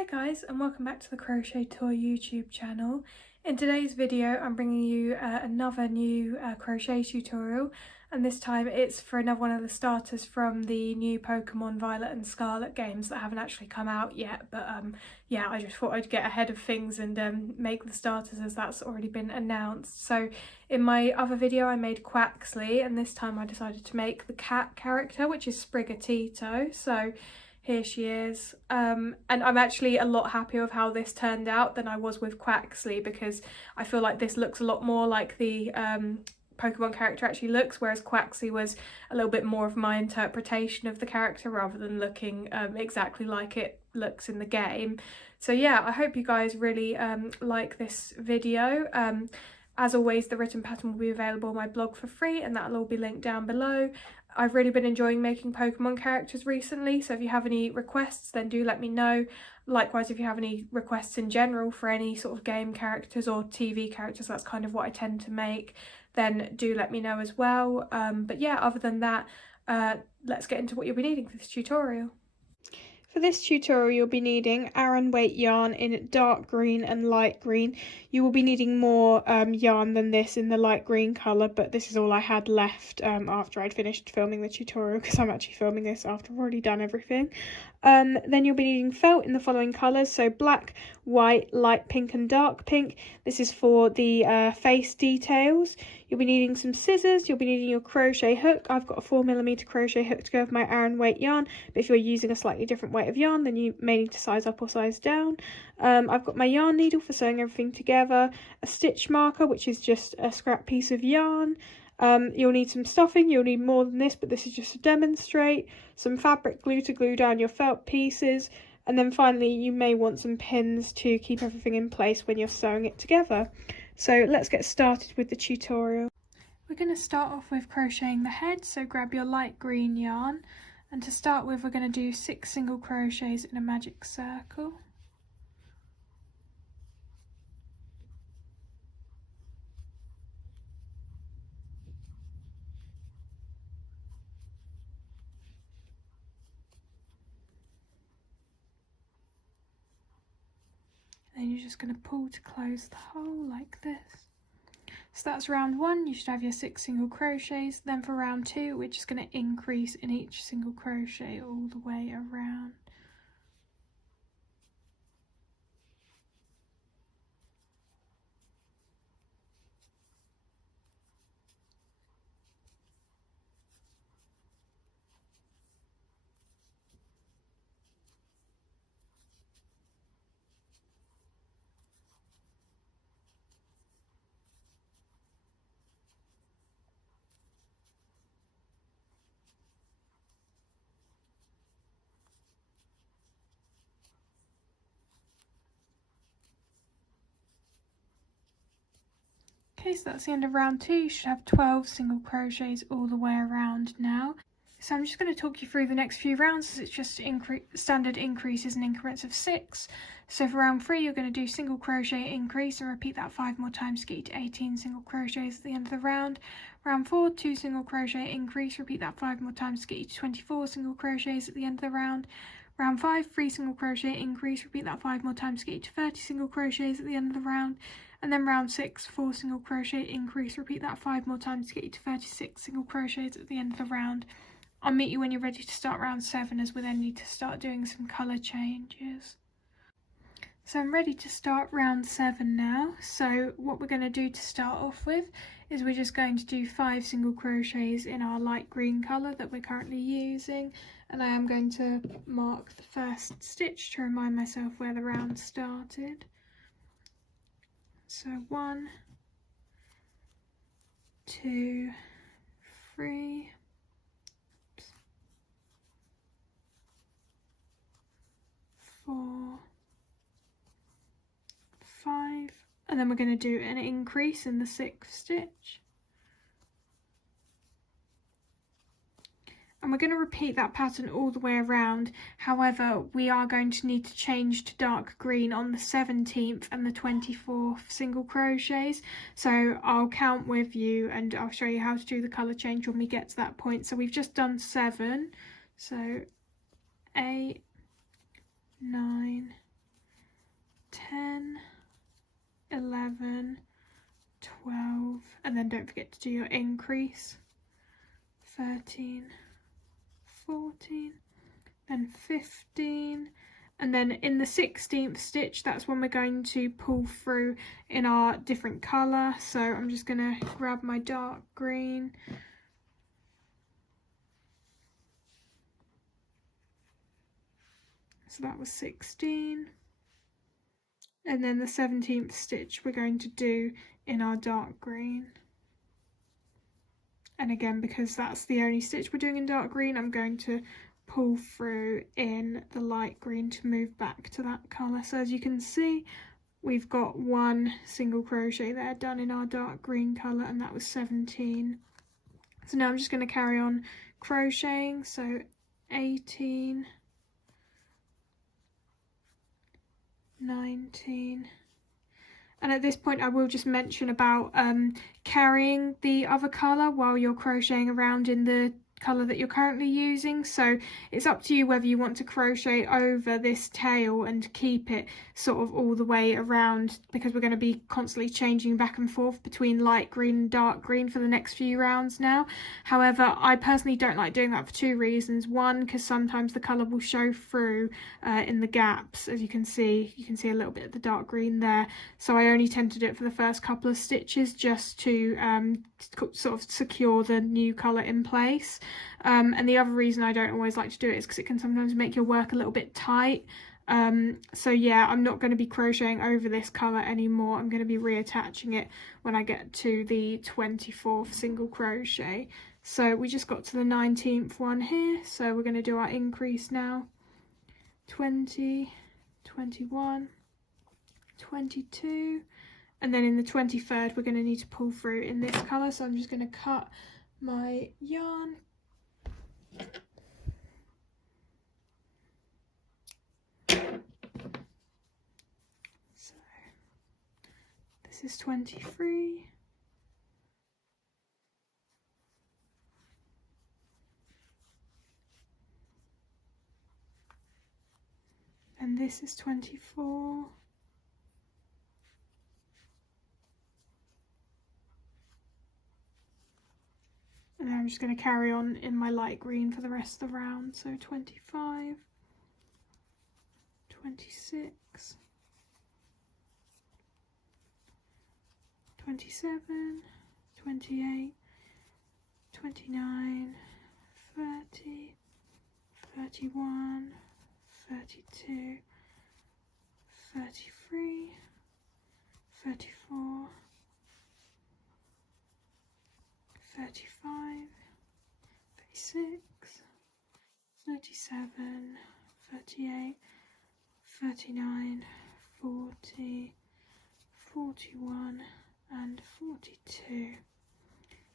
Hi guys, and welcome back to the Crochet Tour YouTube channel. In today's video I'm bringing you another new crochet tutorial, and this time it's for another one of the starters from the new Pokémon Violet and Scarlet games that haven't actually come out yet, but yeah, I just thought I'd get ahead of things and make the starters as that's already been announced. So in my other video I made Quaxley, and this time I decided to make the cat character, which is Sprigatito. So here she is, and I'm actually a lot happier with how this turned out than I was with Quaxley, because I feel like this looks a lot more like the Pokemon character actually looks, whereas Quaxley was a little bit more of my interpretation of the character rather than looking exactly like it looks in the game. So yeah, I hope you guys really like this video. As always, the written pattern will be available on my blog for free, and that'll all be linked down below. I've really been enjoying making Pokemon characters recently, so if you have any requests then do let me know. Likewise, if you have any requests in general for any sort of game characters or TV characters, that's kind of what I tend to make, then do let me know as well. But yeah, other than that, let's get into what you'll be needing for this tutorial. For this tutorial you'll be needing aran weight yarn in dark green and light green. You will be needing more yarn than this in the light green colour, but this is all I had left after I'd finished filming the tutorial, because I'm actually filming this after I've already done everything. Then you'll be needing felt in the following colours, so black, white, light pink and dark pink. This is for the face details. You'll be needing some scissors, you'll be needing your crochet hook. I've got a 4mm crochet hook to go with my aran weight yarn, but if you're using a slightly different weight of yarn then you may need to size up or size down. I've got my yarn needle for sewing everything together, a stitch marker which is just a scrap piece of yarn. You'll need some stuffing, you'll need more than this, but this is just to demonstrate, some fabric glue to glue down your felt pieces, and then finally you may want some pins to keep everything in place when you're sewing it together. So let's get started with the tutorial. We're going to start off with crocheting the head, so grab your light green yarn, and to start with we're going to do 6 single crochets in a magic circle. Then you're just going to pull to close the hole like this. So that's round 1, you should have your 6 single crochets. Then for round 2 we're just going to increase in each single crochet all the way around. Okay, so that's the end of round 2. You should have 12 single crochets all the way around now. So I'm just going to talk you through the next few rounds, as it's just standard increases in increments of 6. So for round 3 you're going to do single crochet increase and repeat that 5 more times to get you to 18 single crochets at the end of the round. Round 4, 2 single crochet increase, repeat that 5 more times to get you to 24 single crochets at the end of the round. Round 5, 3 single crochet increase, repeat that 5 more times to get you to 30 single crochets at the end of the round. And then round 6, 4 single crochet increase, repeat that 5 more times to get you to 36 single crochets at the end of the round. I'll meet you when you're ready to start round 7, as we then need to start doing some colour changes. So I'm ready to start round 7 now. So what we're going to do to start off with is we're just going to do 5 single crochets in our light green colour that we're currently using, and I am going to mark the first stitch to remind myself where the round started. So 1, 2, 3, 4, 5, and then we're going to do an increase in the 6th stitch. And we're going to repeat that pattern all the way around. However, we are going to need to change to dark green on the 17th and the 24th single crochets. So I'll count with you and I'll show you how to do the colour change when we get to that point. So we've just done 7, so 8, 9, then don't forget to do your increase. 13, 14, then 15, and then in the 16th stitch, that's when we're going to pull through in our different colour. So I'm just going to grab my dark green. So that was 16. And then the 17th stitch we're going to do in our dark green. And again, because that's the only stitch we're doing in dark green, I'm going to pull through in the light green to move back to that colour. So as you can see, we've got one single crochet there done in our dark green colour, and that was 17. So now I'm just going to carry on crocheting. So 18, 19, and at this point I will just mention about carrying the other colour while you're crocheting around in the colour that you're currently using. So it's up to you whether you want to crochet over this tail and keep it sort of all the way around, because we're going to be constantly changing back and forth between light green and dark green for the next few rounds now. However, I personally don't like doing that for two reasons. One, because sometimes the colour will show through in the gaps. As you can see a little bit of the dark green there, so I only tend to do it for the first couple of stitches just to sort of secure the new colour in place. And the other reason I don't always like to do it is because it can sometimes make your work a little bit tight. So yeah, I'm not going to be crocheting over this colour anymore. I'm going to be reattaching it when I get to the 24th single crochet. So we just got to the 19th one here, so we're going to do our increase now. 20, 21, 22, and then in the 23rd we're going to need to pull through in this colour. So I'm just going to cut my yarn. So this is 23. And this is 24. And then I'm just going to carry on in my light green for the rest of the round. So 25, 26, 27, 28, 29, 30, 31, 32, 33, 34, 35, 36, 37, 38, 39, 40, 41 and 42.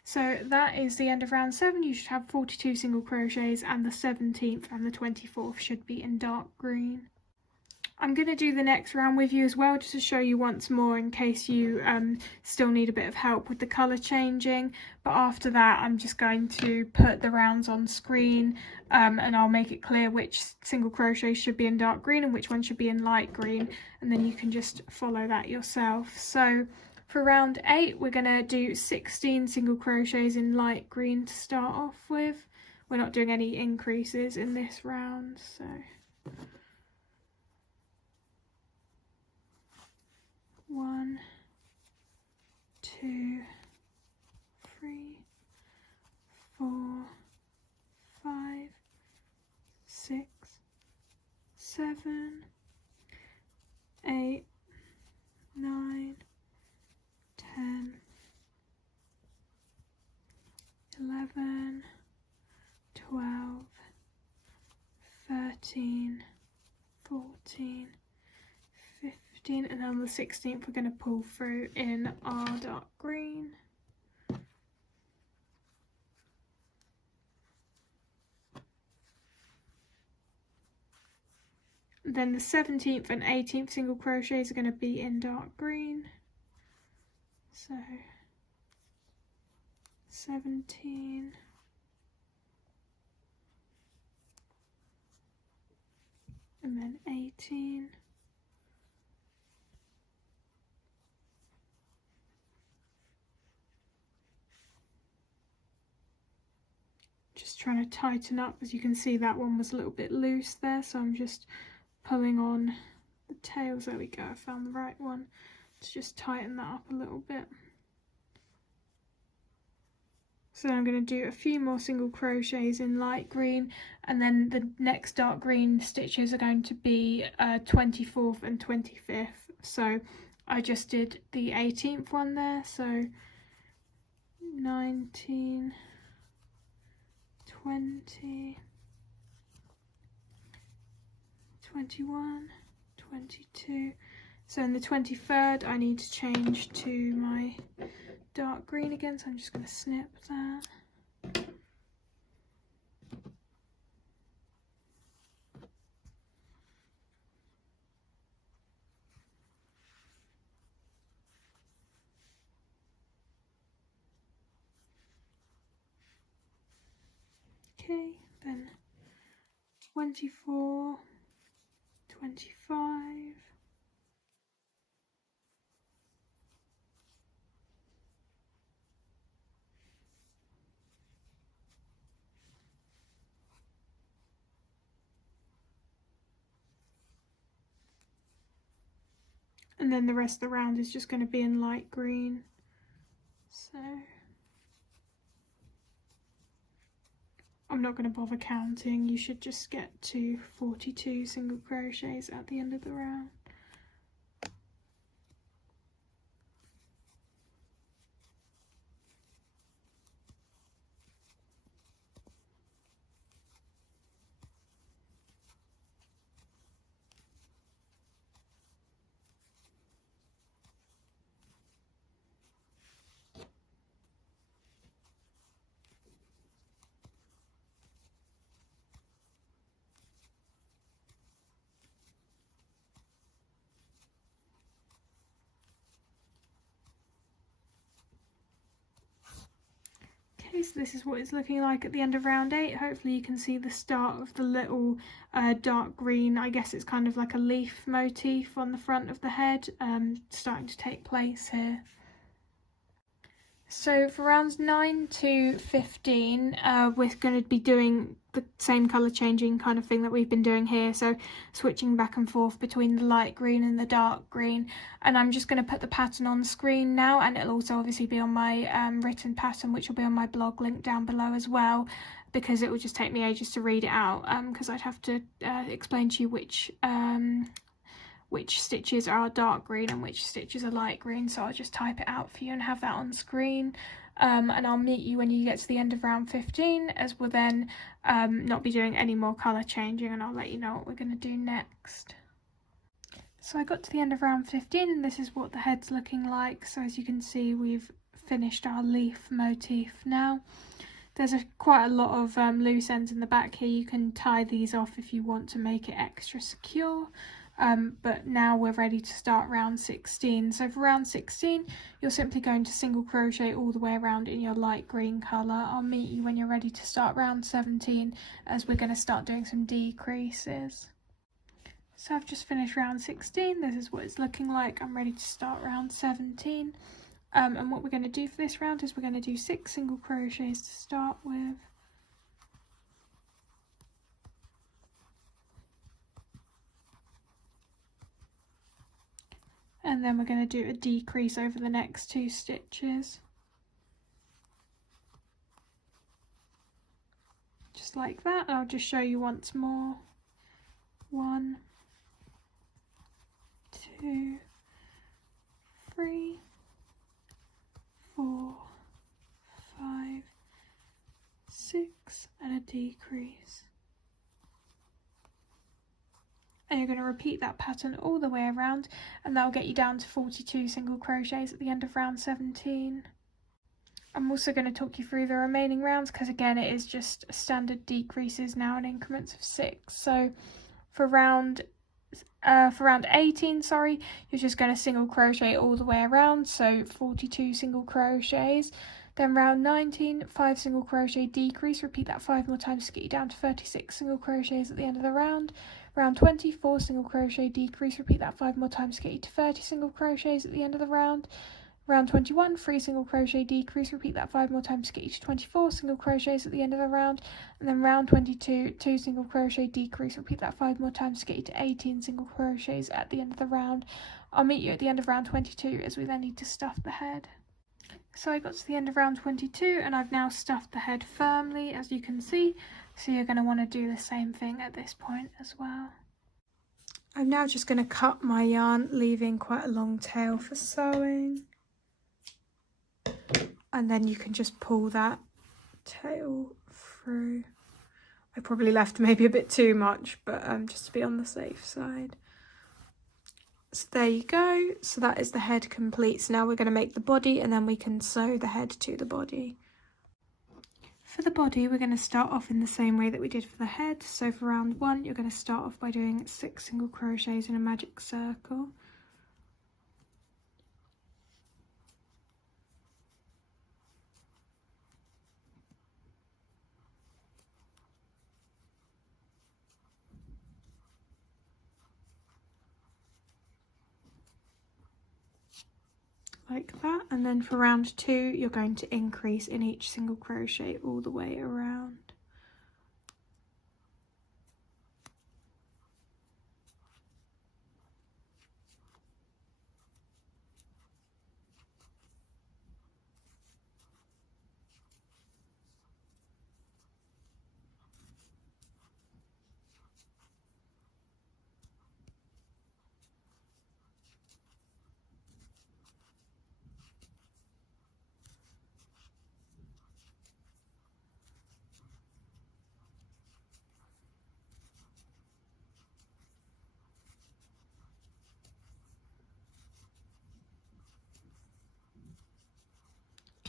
So that is the end of round 7. You should have 42 single crochets, and the 17th and the 24th should be in dark green. I'm going to do the next round with you as well, just to show you once more in case you still need a bit of help with the colour changing. But after that I'm just going to put the rounds on screen, and I'll make it clear which single crochet should be in dark green and which one should be in light green, and then you can just follow that yourself. So for round 8 we're going to do 16 single crochets in light green to start off with. We're not doing any increases in this round, so 1, 2, 3, 4, 5, 6, 7, 8, 9, 10, 11, 12, 13, 14, 15, and on the 16th we're going to pull through in our dark green. Then the 17th and 18th single crochets are going to be in dark green. So 17, and then 18, just trying to tighten up. As you can see, that one was a little bit loose there, so I'm just pulling on the tails. There we go, I found the right one. Let's just tighten that up a little bit. So I'm going to do a few more single crochets in light green, and then the next dark green stitches are going to be 24th and 25th. So I just did the 18th one there, so 19, 20, 21, 22. So in the 23rd I need to change to my dark green again, so I'm just going to snip that. Okay, then 24, 25, and then the rest of the round is just going to be in light green. So I'm not going to bother counting, you should just get to 42 single crochets at the end of the round. So this is what it's looking like at the end of round 8. Hopefully you can see the start of the little dark green, I guess it's kind of like a leaf motif on the front of the head, starting to take place here. So for rounds 9 to 15, we're going to be doing the same colour changing kind of thing that we've been doing here, so switching back and forth between the light green and the dark green. And I'm just going to put the pattern on screen now, and it'll also obviously be on my written pattern, which will be on my blog link down below as well, because it will just take me ages to read it out, because I'd have to explain to you which stitches are dark green and which stitches are light green. So I'll just type it out for you and have that on screen, and I'll meet you when you get to the end of round 15, as we'll then not be doing any more colour changing, and I'll let you know what we're going to do next. So I got to the end of round 15 and this is what the head's looking like. So as you can see, we've finished our leaf motif now. There's quite a lot of loose ends in the back here. You can tie these off if you want to make it extra secure. But now we're ready to start round 16. So for round 16, you're simply going to single crochet all the way around in your light green colour. I'll meet you when you're ready to start round 17, as we're going to start doing some decreases. So I've just finished round 16. This is what it's looking like. I'm ready to start round 17. And what we're going to do for this round is we're going to do 6 single crochets to start with. And then we're going to do a decrease over the next 2 stitches. Just like that. I'll just show you once more. 1, 2, 3, 4, 5, 6, and a decrease. And you're going to repeat that pattern all the way around, and that'll get you down to 42 single crochets at the end of round 17. I'm also going to talk you through the remaining rounds, because again it is just standard decreases now in increments of 6. So for round 18, you're just going to single crochet all the way around, so 42 single crochets. Then round 19, 5 single crochet decrease, repeat that 5 more times to get you down to 36 single crochets at the end of the round. Round 20, 4 single crochet decrease, repeat that 5 more times to get you to 30 single crochets at the end of the round. Round 21, 3 single crochet decrease, repeat that 5 more times to get you to 24 single crochets at the end of the round, and then round 22, 2 single crochet decrease, repeat that 5 more times to get you to 18 single crochets at the end of the round. I'll meet you at the end of round 22 as we then need to stuff the head. So I got to the end of round 22 and I've now stuffed the head firmly, as you can see, so you're going to want to do the same thing at this point as well. I'm now just going to cut my yarn, leaving quite a long tail for sewing. And then you can just pull that tail through. I probably left maybe a bit too much, but just to be on the safe side. So there you go. So that is the head complete. So now we're going to make the body and then we can sew the head to the body. For the body, we're going to start off in the same way that we did for the head. So for round 1, you're going to start off by doing 6 single crochets in a magic circle. Like that, and then for round 2 you're going to increase in each single crochet all the way around.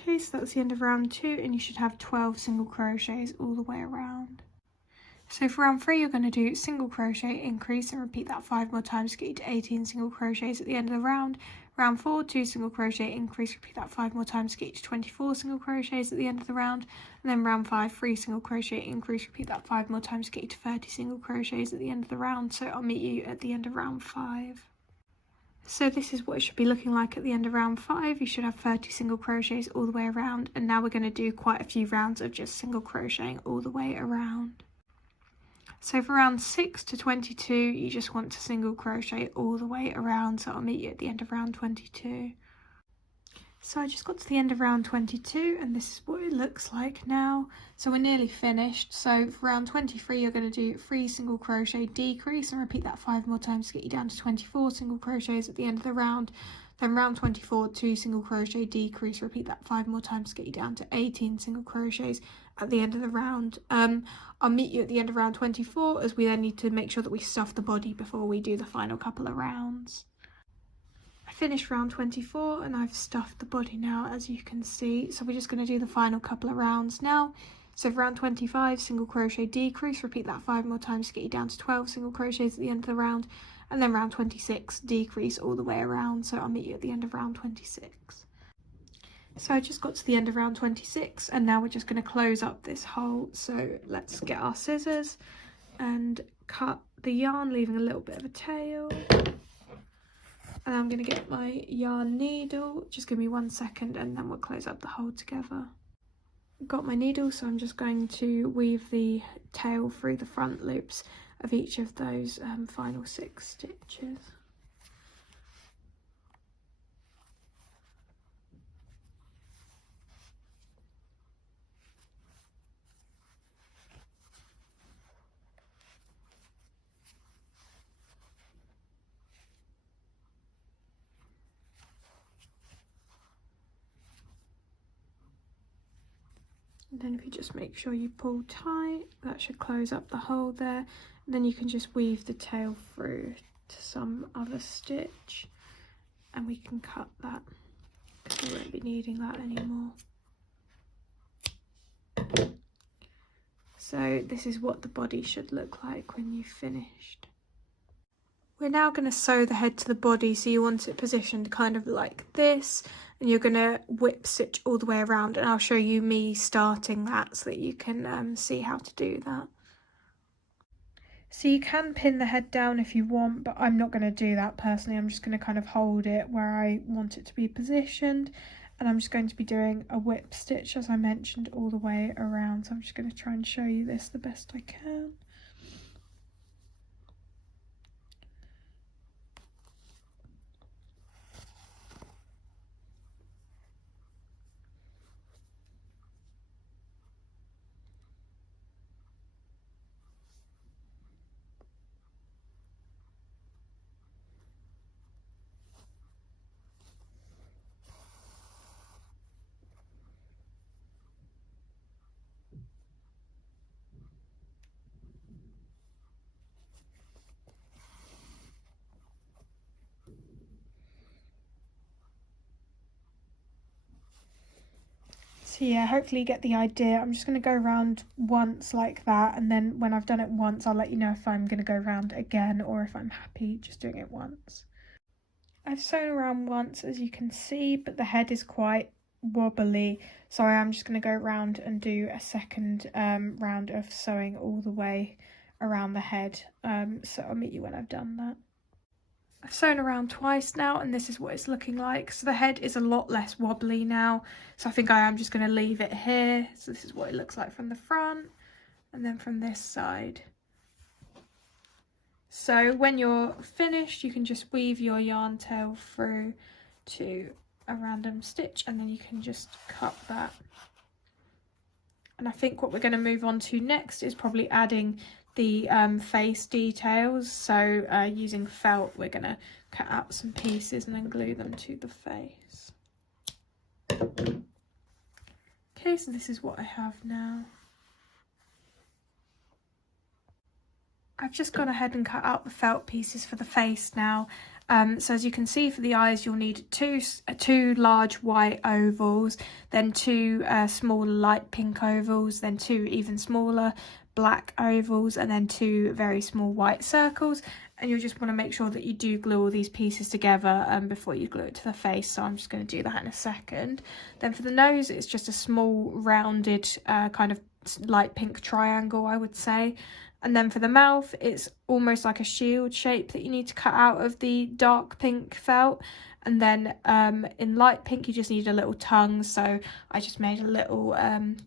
Okay, so that's the end of round 2 and you should have 12 single crochets all the way around. So for round 3 you're going to do single crochet, increase and repeat that 5 more times to get you to 18 single crochets at the end of the round. Round 4, 2 single crochet, increase, repeat that 5 more times to get you to 24 single crochets at the end of the round. And then round 5, 3 single crochet, increase, repeat that 5 more times to get you to 30 single crochets at the end of the round. So I'll meet you at the end of round 5. So this is what it should be looking like at the end of round 5. You should have 30 single crochets all the way around, and now we're going to do quite a few rounds of just single crocheting all the way around. So for round 6 to 22 you just want to single crochet all the way around, so I'll meet you at the end of round 22. So I just got to the end of round 22 and this is what it looks like now. So we're nearly finished. So for round 23 you're going to do 3 single crochet decrease and repeat that 5 more times to get you down to 24 single crochets at the end of the round. Then round 24, 2 single crochet decrease, repeat that 5 more times to get you down to 18 single crochets at the end of the round. I'll meet you at the end of round 24 as we then need to make sure that we stuff the body before we do the final couple of rounds. I finished round 24 and I've stuffed the body now, as you can see. So we're just going to do the final couple of rounds now. So for round 25, single crochet decrease, repeat that 5 more times to get you down to 12 single crochets at the end of the round. And then round 26, decrease all the way around. So I'll meet you at the end of round 26. So I just got to the end of round 26 and now we're just going to close up this hole. So let's get our scissors and cut the yarn, leaving a little bit of a tail. And I'm going to get my yarn needle. Just give me 1 second and then we'll close up the hole together. Got my needle, so I'm just going to weave the tail through the front loops of each of those final 6 stitches. And then if you just make sure you pull tight, that should close up the hole there. And then you can just weave the tail through to some other stitch and we can cut that because we won't be needing that anymore. So this is what the body should look like when you've finished. We're now going to sew the head to the body, so you want it positioned kind of like this, and you're going to whip stitch all the way around, and I'll show you me starting that so that you can see how to do that. So you can pin the head down if you want, but I'm not going to do that personally. I'm just going to kind of hold it where I want it to be positioned, and I'm just going to be doing a whip stitch, as I mentioned, all the way around. So I'm just going to try and show you this the best I can. So yeah, hopefully you get the idea. I'm just going to go around once like that, and then when I've done it once, I'll let you know if I'm going to go around again or if I'm happy just doing it once. I've sewn around once, as you can see, but the head is quite wobbly, so I am just going to go around and do a second round of sewing all the way around the head. So I'll meet you when I've done that. I've sewn around twice now, and this is what it's looking like. So the head is a lot less wobbly now, so I think I am just going to leave it here. So this is what it looks like from the front, and then from this side. So when you're finished, you can just weave your yarn tail through to a random stitch, and then you can just cut that. And I think what we're going to move on to next is probably adding the face details. So using felt, we're going to cut out some pieces and then glue them to the face. Okay, so this is what I have now. I've just gone ahead and cut out the felt pieces for the face now. So as you can see, for the eyes you'll need two large white ovals, then two small light pink ovals, then two even smaller black ovals, and then two very small white circles. And you'll just want to make sure that you do glue all these pieces together before you glue it to the face. So I'm just going to do that in a second. Then for the nose, it's just a small rounded kind of light pink triangle, I would say. And then for the mouth, it's almost like a shield shape that you need to cut out of the dark pink felt. And then in light pink, you just need a little tongue. So I just made a little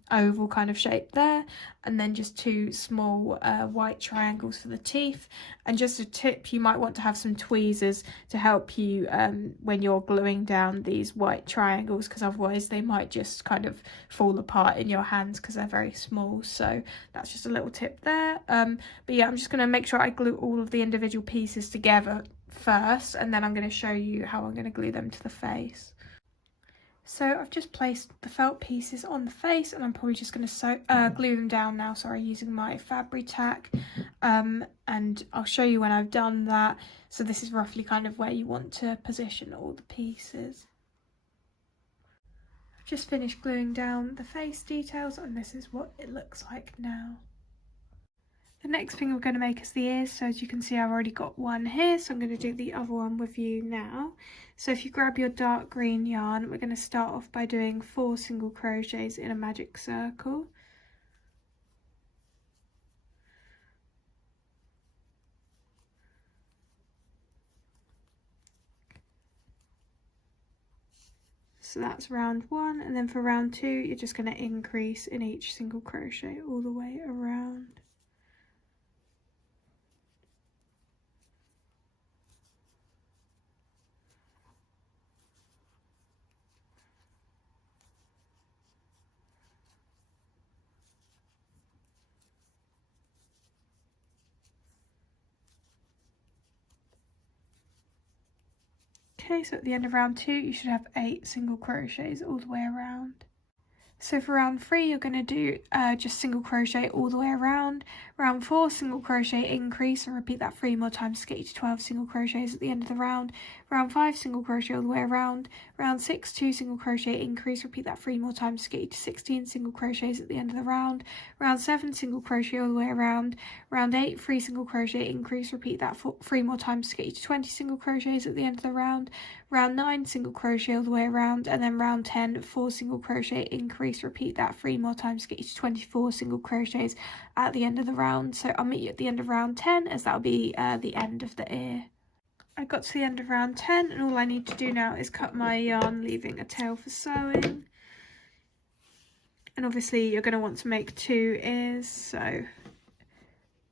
oval kind of shape there. And then just two small white triangles for the teeth. And just a tip, you might want to have some tweezers to help you when you're gluing down these white triangles, because otherwise they might just kind of fall apart in your hands because they're very small. So that's just a little tip there. But yeah, I'm just going to make sure I glue all of the individual pieces together first, and then I'm going to show you how I'm going to glue them to the face. So I've just placed the felt pieces on the face, and I'm probably just going to glue them down now, using my Fabri-Tac, and I'll show you when I've done that. So this is roughly kind of where you want to position all the pieces. I've just finished gluing down the face details, and this is what it looks like now. The next thing we're going to make is the ears. So as you can see, I've already got one here, so I'm going to do the other one with you now. So if you grab your dark green yarn, we're going to start off by doing 4 single crochets in a magic circle. So that's round 1, and then for round 2, you're just going to increase in each single crochet all the way around. Okay, so at the end of round 2, you should have 8 single crochets all the way around. So for round 3, you're going to do just single crochet all the way around. Round 4, single crochet increase, and repeat that 3 more times to get you to 12 single crochets at the end of the round. Round 5, single crochet all the way around. Round 6, 2 single crochet increase, repeat that 3 more times to get you to 16 single crochets at the end of the round. Round 7, single crochet all the way around. Round 8, 3 single crochet increase, repeat that 3 more times to get you to 20 single crochets at the end of the round. Round 9, single crochet all the way around, and then round 10, 4 single crochet increase, decrease, repeat that 3 more times to get you to 24 single crochets at the end of the round. So I'll meet you at the end of round 10, as that'll be the end of the ear. I got to the end of round 10, and all I need to do now is cut my yarn, leaving a tail for sewing. And obviously you're going to want to make 2 ears, so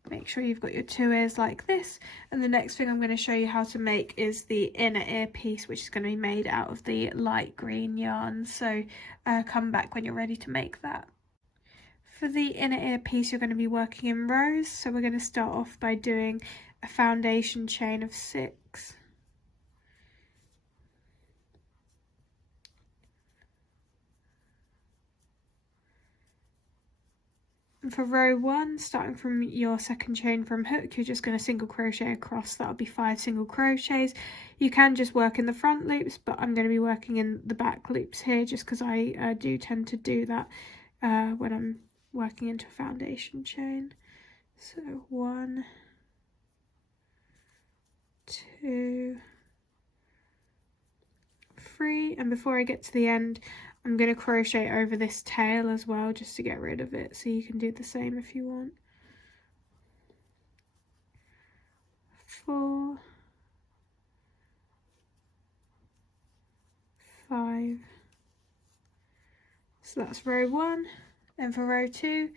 make sure you've got your 2 ears like this. And the next thing I'm going to show you how to make is the inner ear piece, which is going to be made out of the light green yarn. So come back when you're ready to make that. For the inner ear piece, you're going to be working in rows, so we're going to start off by doing a foundation chain of 6. And for row 1, starting from your second chain from hook, you're just going to single crochet across. That'll be 5 single crochets. You can just work in the front loops, but I'm going to be working in the back loops here, just because I do tend to do that when I'm working into a foundation chain. So 1, 2, 3, and before I get to the end, I'm going to crochet over this tail as well, just to get rid of it, so you can do the same if you want. 4, 5, so that's row 1. Then for row 2,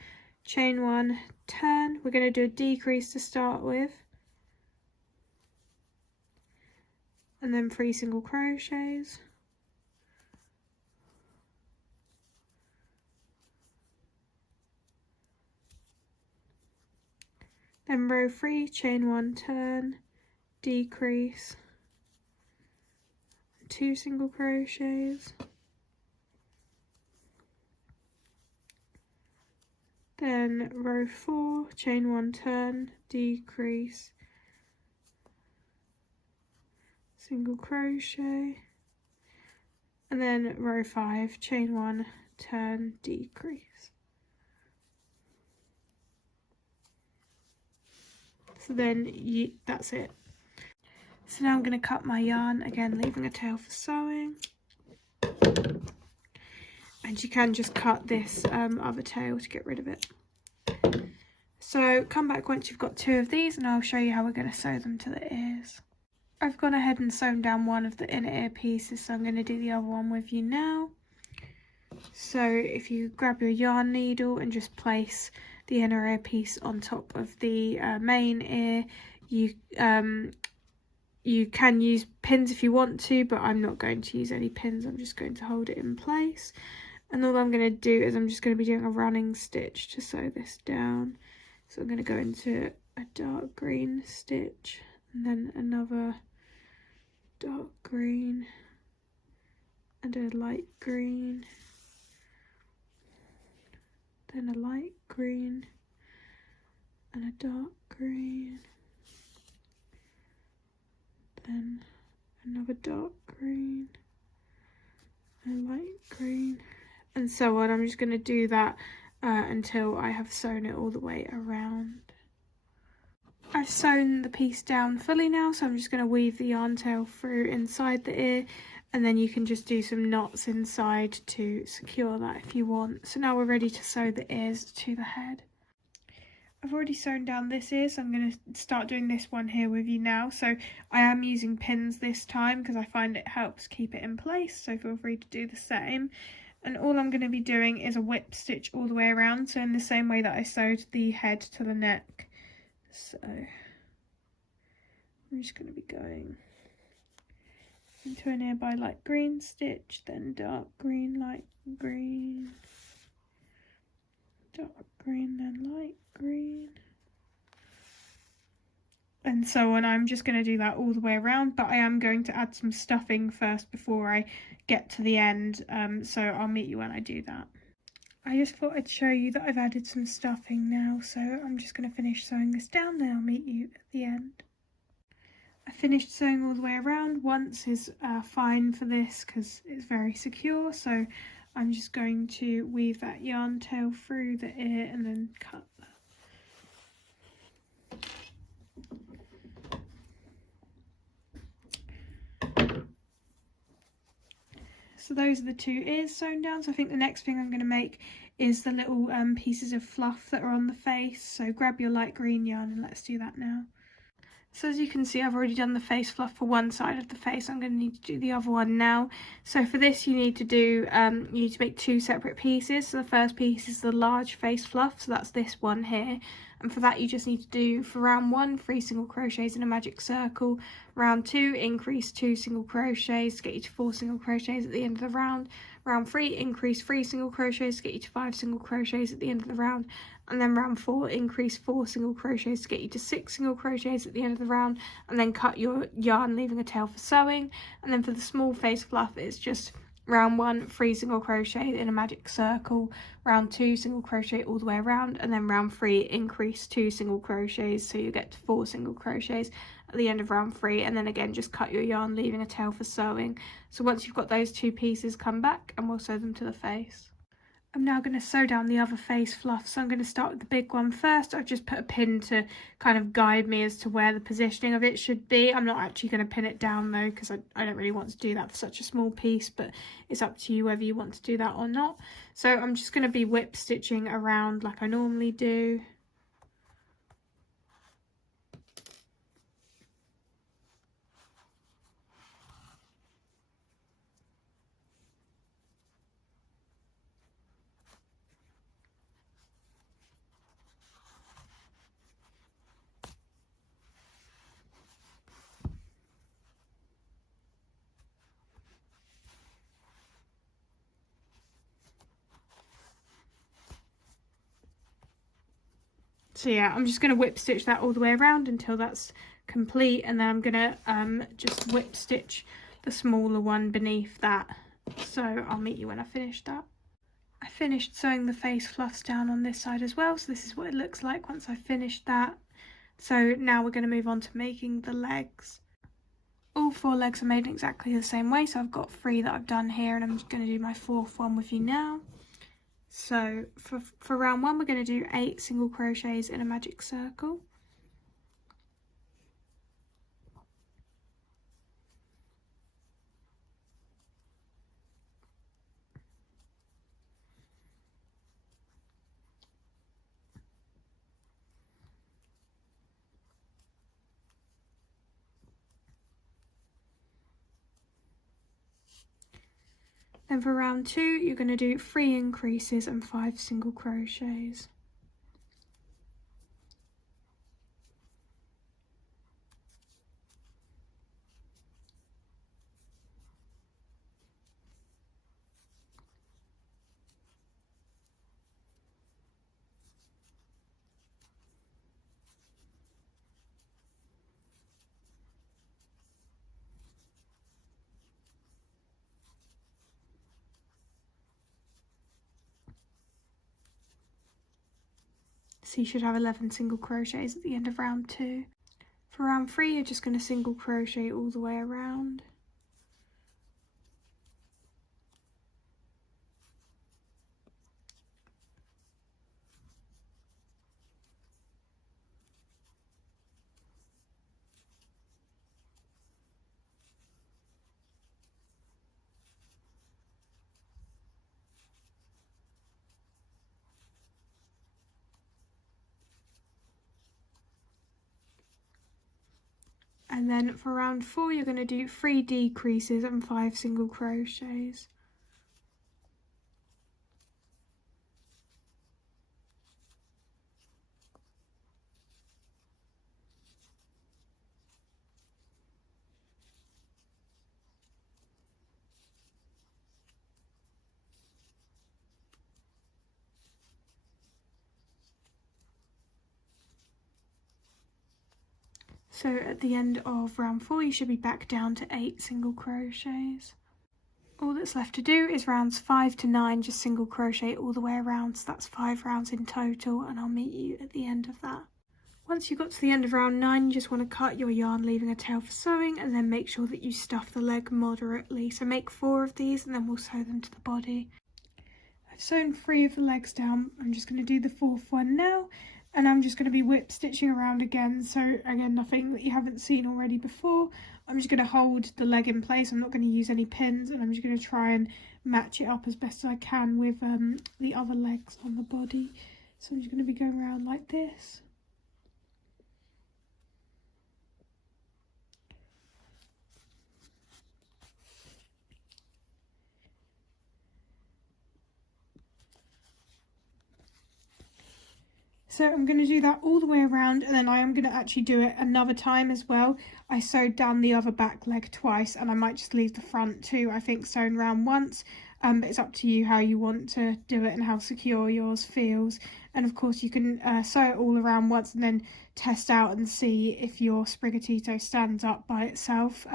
chain 1, turn. We're going to do a decrease to start with, and then 3 single crochets. Then row 3, chain 1, turn, decrease, 2 single crochets. Then row 4, chain 1, turn, decrease, single crochet. And then row 5, chain 1, turn, decrease. So then that's it. So now I'm going to cut my yarn, again leaving a tail for sewing. And you can just cut this other tail to get rid of it. So come back once you've got 2 of these, and I'll show you how we're going to sew them to the ears. I've gone ahead and sewn down one of the inner ear pieces, so I'm going to do the other one with you now. So if you grab your yarn needle and just place the inner ear piece on top of the main ear, you can use pins if you want to, but I'm not going to use any pins. I'm just going to hold it in place, and all I'm going to do is I'm just going to be doing a running stitch to sew this down. So I'm going to go into a dark green stitch, and then another dark green, and a light green, then a light green, and a dark green, then another dark green, and a light green, and so on. I'm just going to do that until I have sewn it all the way around. I've sewn the piece down fully now, so I'm just going to weave the yarn tail through inside the ear, and then you can just do some knots inside to secure that if you want. So now we're ready to sew the ears to the head. I've already sewn down this ear, so I'm going to start doing this one here with you now. So I am using pins this time because I find it helps keep it in place, so feel free to do the same. And all I'm going to be doing is a whip stitch all the way around, so in the same way that I sewed the head to the neck. So I'm just going to be going into a nearby light green stitch, then dark green, light green, dark green, then light green, and so on. I'm just going to do that all the way around, but I am going to add some stuffing first before I get to the end, so I'll meet you when I do that. I just thought I'd show you that I've added some stuffing now, so I'm just going to finish sewing this down, then I'll meet you at the end. I finished sewing all the way around. Once is fine for this because it's very secure, so I'm just going to weave that yarn tail through the ear and then cut that. So those are the two ears sewn down. So I think the next thing I'm going to make is the little pieces of fluff that are on the face. So grab your light green yarn and let's do that now. So as you can see, I've already done the face fluff for one side of the face. I'm going to need to do the other one now. So for this you need to make two separate pieces. So the first piece is the large face fluff, so that's this one here. And for that you just need to do, for round 1, 3 single crochets in a magic circle. Round 2, increase 2 single crochets to get you to 4 single crochets at the end of the round. Round 3, increase 3 single crochets to get you to 5 single crochets at the end of the round. And then round 4, increase 4 single crochets to get you to 6 single crochets at the end of the round, and then cut your yarn, leaving a tail for sewing. And then for the small face fluff, it's just round 1, 3 single crochet in a magic circle, round 2, single crochet all the way around, and then round 3, increase 2 single crochets, so you get to 4 single crochets at the end of round 3, and then again just cut your yarn, leaving a tail for sewing. So once you've got those two pieces, come back and we'll sew them to the face. I'm now going to sew down the other face fluff, so I'm going to start with the big one first. I've just put a pin to kind of guide me as to where the positioning of it should be. I'm not actually going to pin it down though, because I don't really want to do that for such a small piece, but it's up to you whether you want to do that or not. So I'm just going to be whip stitching around like I normally do. So yeah, I'm just going to whip stitch that all the way around until that's complete, and then I'm going to just whip stitch the smaller one beneath that. So I'll meet you when I finish that. I finished sewing the face fluffs down on this side as well, so this is what it looks like once I've finished that. So now we're going to move on to making the legs. All 4 legs are made in exactly the same way, so I've got 3 that I've done here, and I'm just going to do my 4th one with you now. So for round 1 we're going to do 8 single crochets in a magic circle. Then for round 2 you're going to do 3 increases and 5 single crochets. So you should have 11 single crochets at the end of round 2. For round 3 you're just going to single crochet all the way around. And then for round 4 you're going to do 3 decreases and 5 single crochets. So at the end of round 4 you should be back down to 8 single crochets. All that's left to do is rounds 5 to 9, just single crochet all the way around, so that's 5 rounds in total, and I'll meet you at the end of that. Once you got to the end of round 9 you just want to cut your yarn, leaving a tail for sewing, and then make sure that you stuff the leg moderately. So make 4 of these and then we'll sew them to the body. I've sewn 3 of the legs down. I'm just going to do the 4th one now. And I'm just going to be whip stitching around again, so again nothing that you haven't seen already before. I'm just going to hold the leg in place. I'm not going to use any pins, and I'm just going to try and match it up as best as I can with the other legs on the body. So I'm just going to be going around like this. So I'm going to do that all the way around, and then I am going to actually do it another time as well. I sewed down the other back leg twice, and I might just leave the front too, I think, sewn round once. But it's up to you how you want to do it and how secure yours feels. And of course you can sew it all around once and then test out and see if your Sprigatito stands up by itself.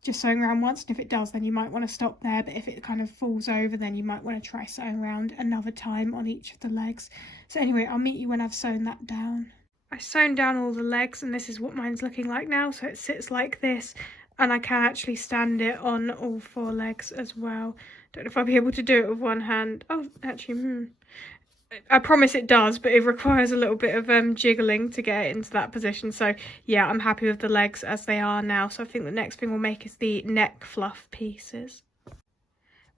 Just sewing around once, and if it does then you might want to stop there, but if it kind of falls over then you might want to try sewing around another time on each of the legs. So anyway, I'll meet you when I've sewn that down. I've sewn down all the legs, and this is what mine's looking like now. So it sits like this, and I can actually stand it on all 4 legs as well. Don't know if I'll be able to do it with one hand. Oh, actually, I promise it does, but it requires a little bit of jiggling to get it into that position. So yeah, I'm happy with the legs as they are now. So I think the next thing we'll make is the neck fluff pieces.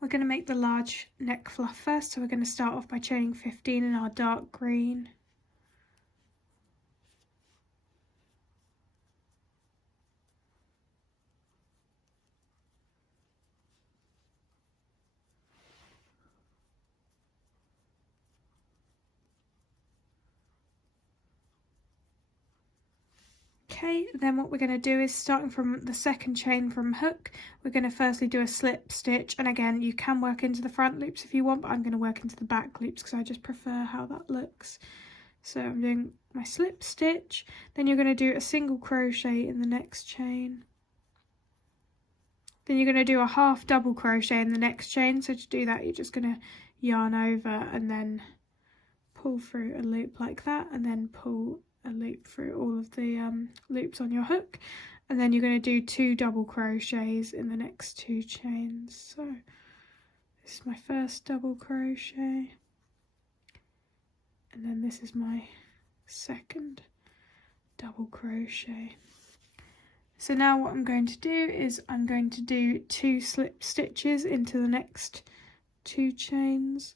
We're going to make the large neck fluff first, so we're going to start off by chaining 15 in our dark green. Okay, then what we're going to do is, starting from the second chain from hook, we're going to firstly do a slip stitch, and again you can work into the front loops if you want, but I'm going to work into the back loops because I just prefer how that looks. So I'm doing my slip stitch, then you're going to do a single crochet in the next chain, then you're going to do a half double crochet in the next chain. So to do that you're just going to yarn over and then pull through a loop like that, and then pull a loop through all of the loops on your hook, and then you're going to do 2 double crochets in the next 2 chains. So this is my first double crochet, and then this is my second double crochet. So now what I'm going to do is I'm going to do 2 slip stitches into the next 2 chains.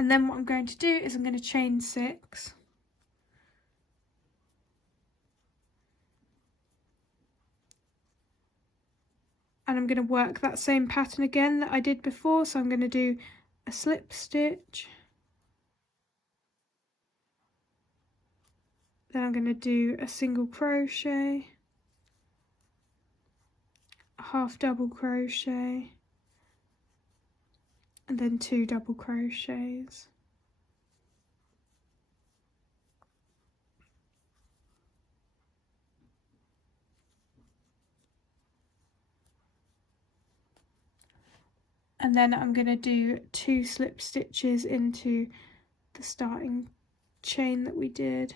And then what I'm going to do is I'm going to chain 6. And I'm going to work that same pattern again that I did before. So I'm going to do a slip stitch. Then I'm going to do a single crochet, a half double crochet, and then 2 double crochets. And then I'm going to do 2 slip stitches into the starting chain that we did.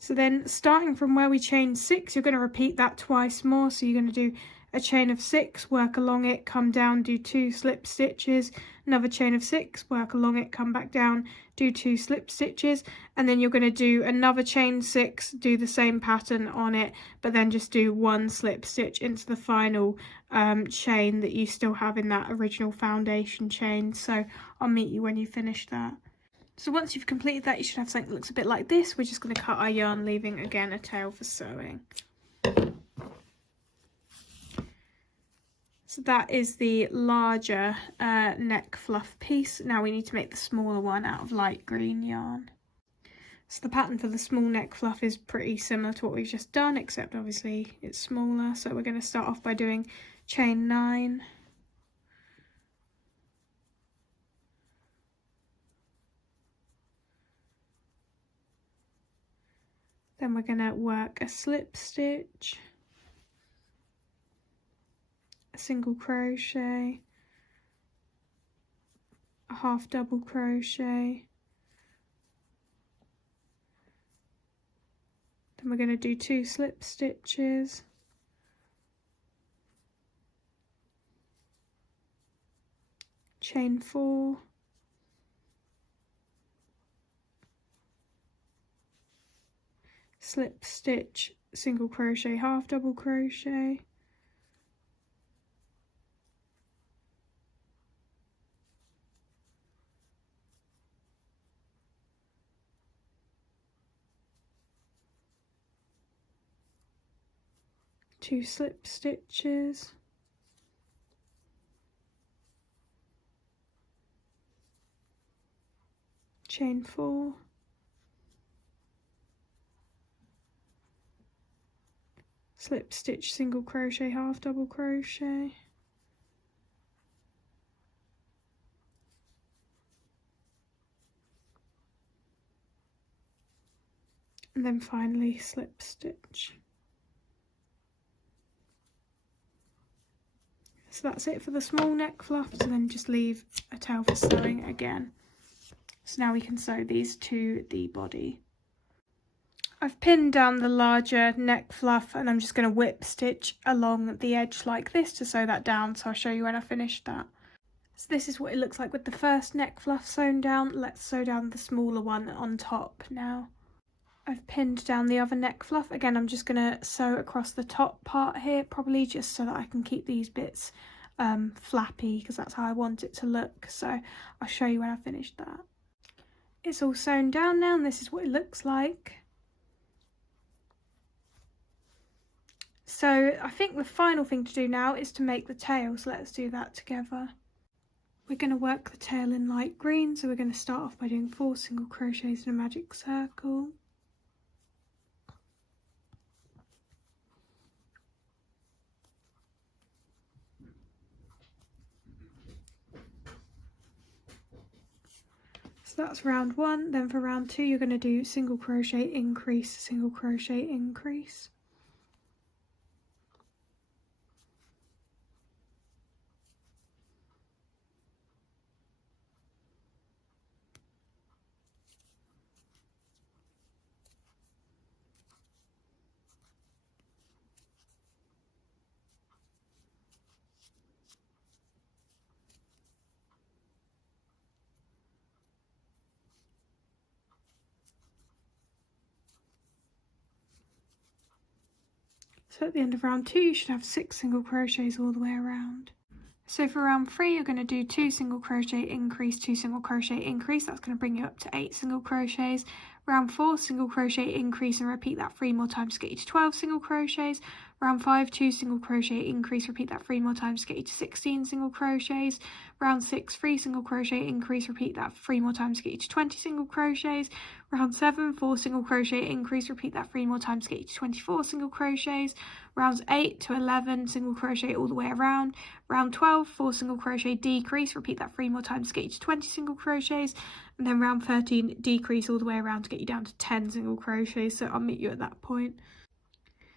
So then starting from where we chained 6, you're going to repeat that twice more. So you're going to do a chain of 6, work along it, come down, do 2 slip stitches, another chain of 6, work along it, come back down, do 2 slip stitches, and then you're going to do another chain 6, do the same pattern on it, but then just do 1 slip stitch into the final chain that you still have in that original foundation chain. So I'll meet you when you finish that. So once you've completed that, you should have something that looks a bit like this. We're just going to cut our yarn, leaving again a tail for sewing. So that is the larger neck fluff piece. Now we need to make the smaller one out of light green yarn. So the pattern for the small neck fluff is pretty similar to what we've just done, except obviously it's smaller. So we're going to start off by doing chain 9. Then we're going to work a slip stitch, a single crochet, a half double crochet, then and we're going to do 2 slip stitches, chain 4, slip stitch, single crochet, half double crochet, two slip stitches, chain 4, slip stitch, single crochet, half double crochet, and then finally slip stitch. So that's it for the small neck fluffs, and then just leave a tail for sewing again. So now we can sew these to the body. I've pinned down the larger neck fluff, and I'm just going to whip stitch along the edge like this to sew that down, so I'll show you when I finish that. So this is what it looks like with the first neck fluff sewn down. Let's sew down the smaller one on top now. I've pinned down the other neck fluff. Again, I'm just going to sew across the top part here, probably just so that I can keep these bits flappy, because that's how I want it to look. So I'll show you when I finish that. It's all sewn down now, and this is what it looks like. So I think the final thing to do now is to make the tail, so let's do that together. We're going to work the tail in light green, so we're going to start off by doing 4 single crochets in a magic circle. So that's round 1. Then for round 2 you're going to do single crochet increase, single crochet increase. So at the end of round 2 you should have 6 single crochets all the way around. So for round 3 you're going to do 2 single crochet increase, 2 single crochet increase. That's going to bring you up to 8 single crochets. Round 4 single crochet increase, and repeat that 3 more times to get you to 12 single crochets. Round 5 2 single crochet increase, repeat that 3 more times to get you to 16 single crochets. Round 6 3 single crochet increase, repeat that 3 more times to get you to 20 single crochets. Round 7 4 single crochet increase, repeat that 3 more times to get you to 24 single crochets. Rounds 8 to 11 single crochet all the way around. Round 12 4 single crochet decrease, repeat that 3 more times to get you to 20 single crochets. And then round 13 decrease all the way around to get you down to 10 single crochets, so I'll meet you at that point.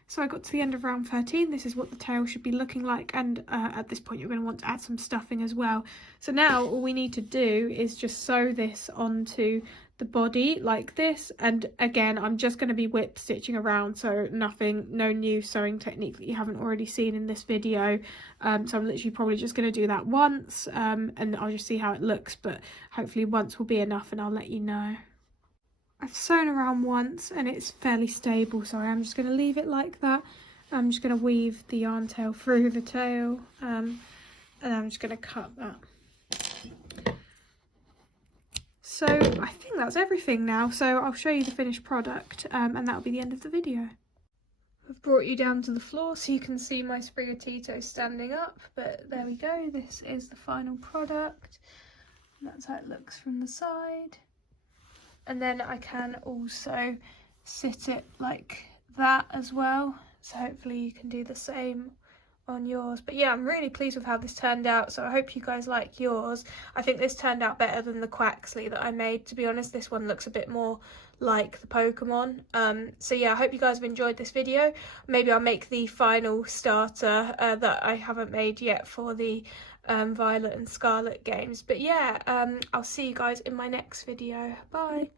So I got to the end of round 13, this is what the tail should be looking like, and at this point you're going to want to add some stuffing as well. So now all we need to do is just sew this onto the body like this, and again I'm just going to be whip stitching around, so no new sewing technique that you haven't already seen in this video. So I'm literally probably just going to do that once, and I'll just see how it looks, but hopefully once will be enough and I'll let you know. I've sewn around once and it's fairly stable, so I'm just going to leave it like that. I'm just going to weave the yarn tail through the tail, and I'm just going to cut that. So I think that's everything now, so I'll show you the finished product, and that'll be the end of the video. I've brought you down to the floor so you can see my Sprigatito standing up, but there we go, this is the final product. That's how it looks from the side. And then I can also sit it like that as well, so hopefully you can do the same on yours. But yeah, I'm really pleased with how this turned out, so I hope you guys like yours. I think this turned out better than the Quaxley that I made, to be honest. This one looks a bit more like the Pokemon. So yeah, I hope you guys have enjoyed this video. Maybe I'll make the final starter that I haven't made yet for the Violet and Scarlet games. But yeah, I'll see you guys in my next video. Bye.